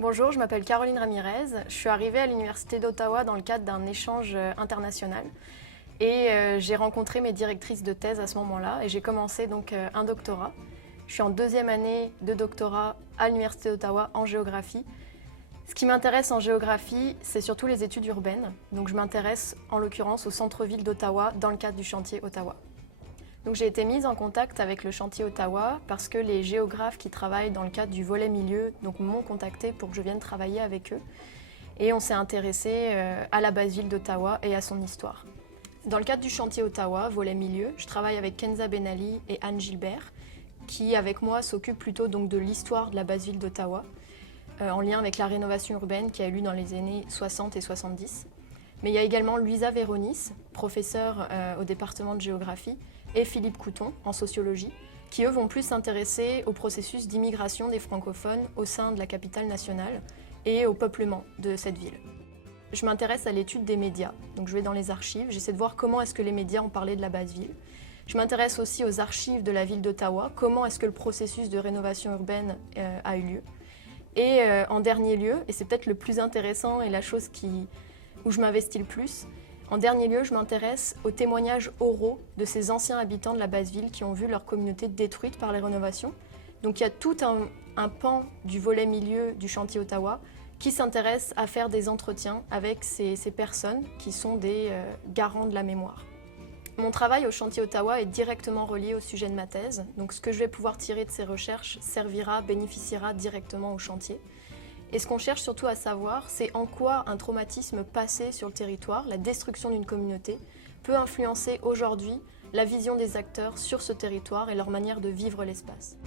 Bonjour, je m'appelle Caroline Ramirez. Je suis arrivée à l'Université d'Ottawa dans le cadre d'un échange international et j'ai rencontré mes directrices de thèse à ce moment-là et j'ai commencé donc un doctorat. Je suis en deuxième année de doctorat à l'Université d'Ottawa en géographie. Ce qui m'intéresse en géographie, c'est surtout les études urbaines. Donc je m'intéresse en l'occurrence au centre-ville d'Ottawa dans le cadre du chantier Ottawa. Donc j'ai été mise en contact avec le chantier Ottawa parce que les géographes qui travaillent dans le cadre du volet milieu m'ont contactée pour que je vienne travailler avec eux. Et on s'est intéressé à la base ville d'Ottawa et à son histoire. Dans le cadre du chantier Ottawa, volet milieu, je travaille avec Kenza Benali et Anne Gilbert, qui avec moi s'occupent plutôt donc de l'histoire de la base ville d'Ottawa, en lien avec la rénovation urbaine qui a eu lieu dans les années 60 et 70. Mais il y a également Luisa Véronis, professeure au département de géographie, et Philippe Couton, en sociologie, qui eux vont plus s'intéresser au processus d'immigration des francophones au sein de la capitale nationale et au peuplement de cette ville. Je m'intéresse à l'étude des médias, donc je vais dans les archives, j'essaie de voir comment est-ce que les médias ont parlé de la base ville. Je m'intéresse aussi aux archives de la ville d'Ottawa, comment est-ce que le processus de rénovation urbaine a eu lieu. Et en dernier lieu, et c'est peut-être le plus intéressant et la chose où je m'investis le plus, en dernier lieu, je m'intéresse aux témoignages oraux de ces anciens habitants de la base ville qui ont vu leur communauté détruite par les rénovations. Donc il y a tout un pan du volet milieu du chantier Ottawa qui s'intéresse à faire des entretiens avec ces personnes qui sont des garants de la mémoire. Mon travail au chantier Ottawa est directement relié au sujet de ma thèse, donc ce que je vais pouvoir tirer de ces recherches bénéficiera directement au chantier. Et ce qu'on cherche surtout à savoir, c'est en quoi un traumatisme passé sur le territoire, la destruction d'une communauté, peut influencer aujourd'hui la vision des acteurs sur ce territoire et leur manière de vivre l'espace.